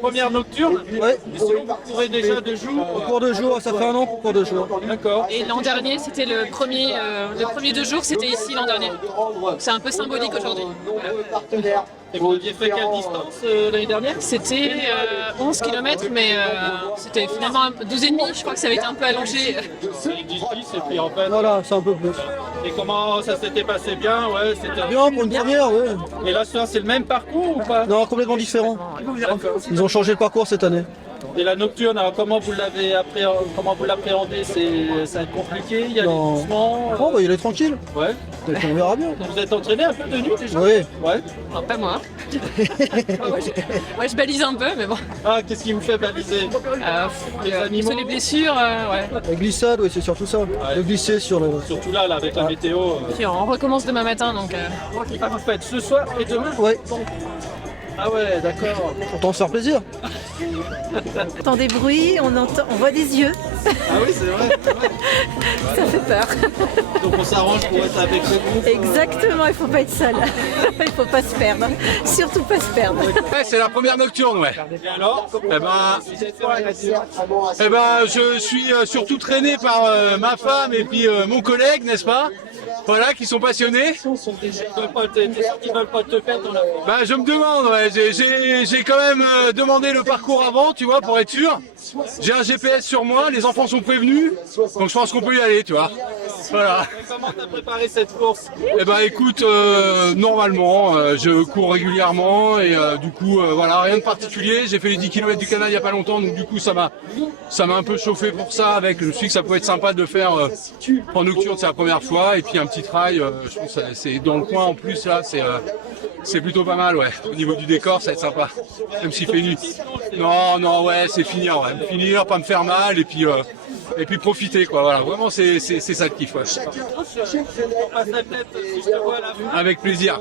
première nocturne. Ouais. Et sinon, vous courez déjà 2 jours. Au cours de jour, ça fait un an pour cours de jour. D'accord. Et l'an dernier, c'était le premier 2 jours, c'était ici l'an dernier. C'est un peu symbolique aujourd'hui. Et vous aviez fait quelle distance l'année dernière? C'était 11 km, mais c'était finalement 12,5. Je crois que ça avait été un peu allongé. Avec 10, et puis en fait. Voilà, c'est un peu plus. Et comment ça s'était passé? Bien, ouais, c'était Bien pour une première, oui. Et là, ce soir, c'est le même parcours ou pas? Non, complètement différent. D'accord. Ils ont changé le parcours cette année. Et la nocturne, alors comment vous l'appréhendez? Ça va être compliqué, il y a des Non. mouvements. Oh, bah il est tranquille. Ouais. On verra bien. Donc vous êtes entraîné un peu de nuit déjà? Oui. Ouais. Non, pas moi. Moi, je balise un peu, mais bon. Ah, qu'est-ce qui vous fait baliser? Les animaux? Sur les blessures, ouais. La glissade, oui, c'est surtout ça. De glisser sur le. Surtout là, avec la météo. Puis on recommence demain matin, donc. Ah, vous faites ce soir et demain? Ouais, Ah ouais, d'accord. autant se faire plaisir. On entend des bruits, on voit des yeux, Ah oui, c'est vrai. ça fait peur. Donc on s'arrange pour être avec ce groupe. Exactement, il faut pas être seul. Il faut pas se perdre. Surtout pas se perdre. Ouais, c'est la première nocturne, ouais. Et alors, Eh ben, je suis surtout traîné par ma femme et puis mon collègue, n'est-ce pas? Voilà, qui sont passionnés. ils veulent pas te perdre dans la forêt. Ben, je me demande, ouais, j'ai quand même demandé le parcours avant, tu vois, pour être sûr. J'ai un GPS sur moi, les enfants sont prévenus, donc je pense qu'on peut y aller, tu vois. Voilà. Comment t'as préparé cette course? Eh ben, écoute, normalement, je cours régulièrement et du coup, voilà, rien de particulier. J'ai fait les 10 km du canal il y a pas longtemps, donc du coup, ça m'a un peu chauffé pour ça. Avec, je me suis dit que ça pouvait être sympa de le faire en nocturne, c'est la première fois, et puis un petit trail. Je pense que c'est dans le coin en plus là, c'est plutôt pas mal, ouais. Au niveau du décor, ça va être sympa, même s'il fait nuit. Non, ouais, c'est finir, ouais. Finir, pas me faire mal, et puis profiter, quoi. Voilà, vraiment, c'est ça le kiff, ouais. On passerait peut-être si je te vois à la fin. Avec plaisir.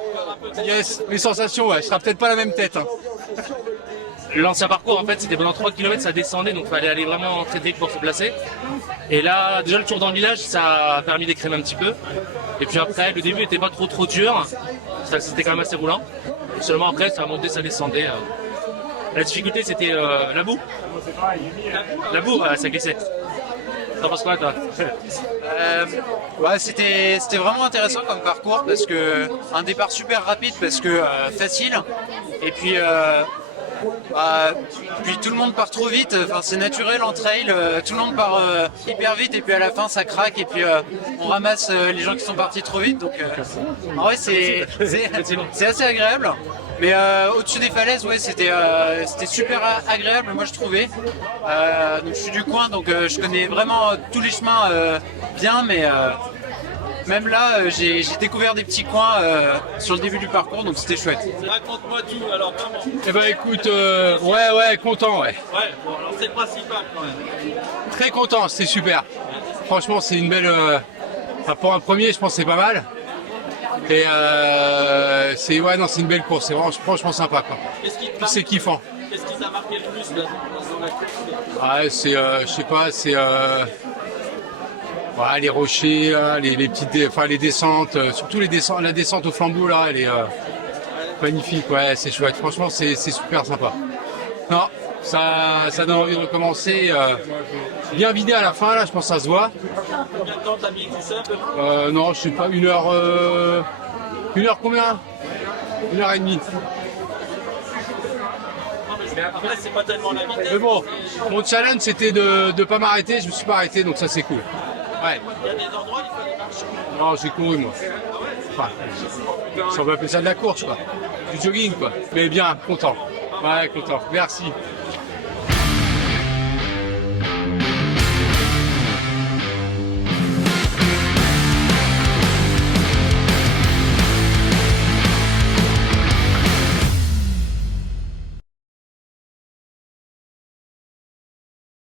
Yes, les sensations, ouais, ce sera peut-être pas la même tête. Hein. L'ancien parcours, en fait, c'était pendant 3 km, ça descendait, donc il fallait aller vraiment très vite pour se placer. Et là, déjà, le tour dans le village, ça a permis d'écrémer un petit peu. Et puis après, le début n'était pas trop dur. C'était quand même assez roulant. Seulement après, ça montait, ça descendait. La difficulté, c'était la boue. La boue, ça glissait. T'en penses quoi, toi? Ouais, c'était vraiment intéressant comme parcours parce que un départ super rapide parce que facile et puis puis tout le monde part trop vite. Enfin, c'est naturel en trail, tout le monde part hyper vite et puis à la fin ça craque et puis on ramasse les gens qui sont partis trop vite. Donc en vrai c'est assez agréable. Mais au-dessus des falaises, ouais, c'était super agréable, moi je trouvais. Donc je suis du coin, donc je connais vraiment tous les chemins bien, mais même là, j'ai découvert des petits coins sur le début du parcours, donc c'était chouette. Raconte-moi tout, alors comment? Eh ben écoute, ouais, content, ouais. Ouais, bon, alors c'est le principal quand même. Très content, c'était super. Franchement, c'est une belle... enfin, pour un premier, je pense que c'est pas mal. Et c'est une belle course, c'est franchement sympa, quoi. Qu'est-ce qui te Puis marque? c'est kiffant. Qu'est-ce qui t'a marqué le plus là, dans la course? Ouais, c'est, je sais pas, c'est... ouais, les rochers, là, les petites, les descentes, surtout la descente au flambeau là, elle est magnifique, ouais, c'est chouette. Franchement, c'est super sympa. Non, ça donne envie de recommencer. Bien vidé à la fin, là, je pense que ça se voit. Combien de temps t'as mis tout ça? Non, je sais pas, 1 heure. 1 heure combien? 1h30. Après, c'est pas tellement la vitesse. Mais bon, mon challenge c'était de pas m'arrêter, je me suis pas arrêté, donc ça c'est cool. Ouais. Il y a des endroits où il fallait marcher. Non, j'ai couru moi. Enfin, si on peut appeler ça de la course, quoi. Du jogging, quoi. Mais bien, content. Ouais, content. Merci.